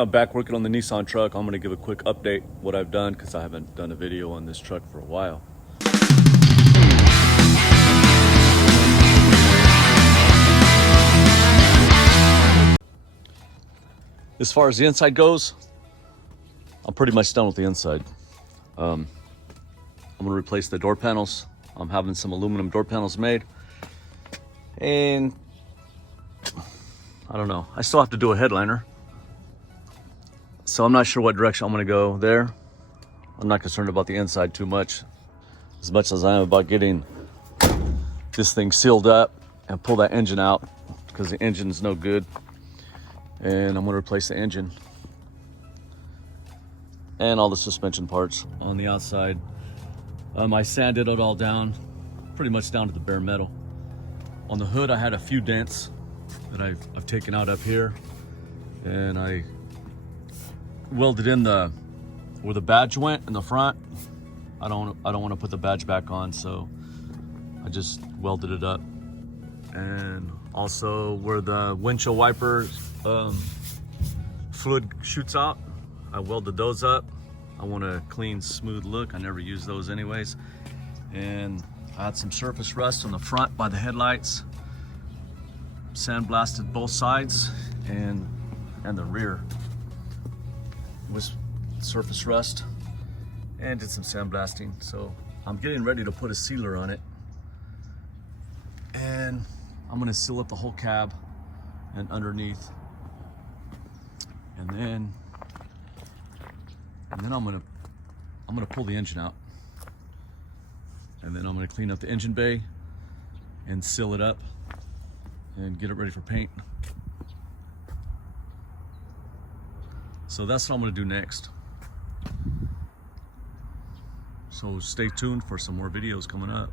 kind of back working on the Nissan truck. I'm going to give a quick update what I've done because I haven't done a video on this truck for a while. As far as the inside goes, I'm pretty much done with the inside. I'm going to replace the door panels. I'm having some aluminum door panels made. And I don't know. I still have to do a headliner. So I'm not sure what direction I'm going to go there. I'm not concerned about the inside too much as I am about getting this thing sealed up and pull that engine out because the engine's no good. And I'm going to replace the engine and all the suspension parts on the outside. I sanded it all down, pretty much down to the bare metal. On the hood, I had a few dents that I've taken out up here, and I welded in where the badge went in the front. I don't want to put the badge back on, so I just welded it up. And also where the windshield wiper fluid shoots out, I welded those up. I want a clean, smooth look. I never use those anyways. And I had some surface rust on the front by the headlights. Sandblasted both sides and the rear was surface rust, and did some sandblasting. So I'm getting ready to put a sealer on it, and I'm gonna seal up the whole cab and underneath, and then I'm gonna pull the engine out, and then I'm gonna clean up the engine bay and seal it up and get it ready for paint. So that's what I'm gonna do next. So stay tuned for some more videos coming up.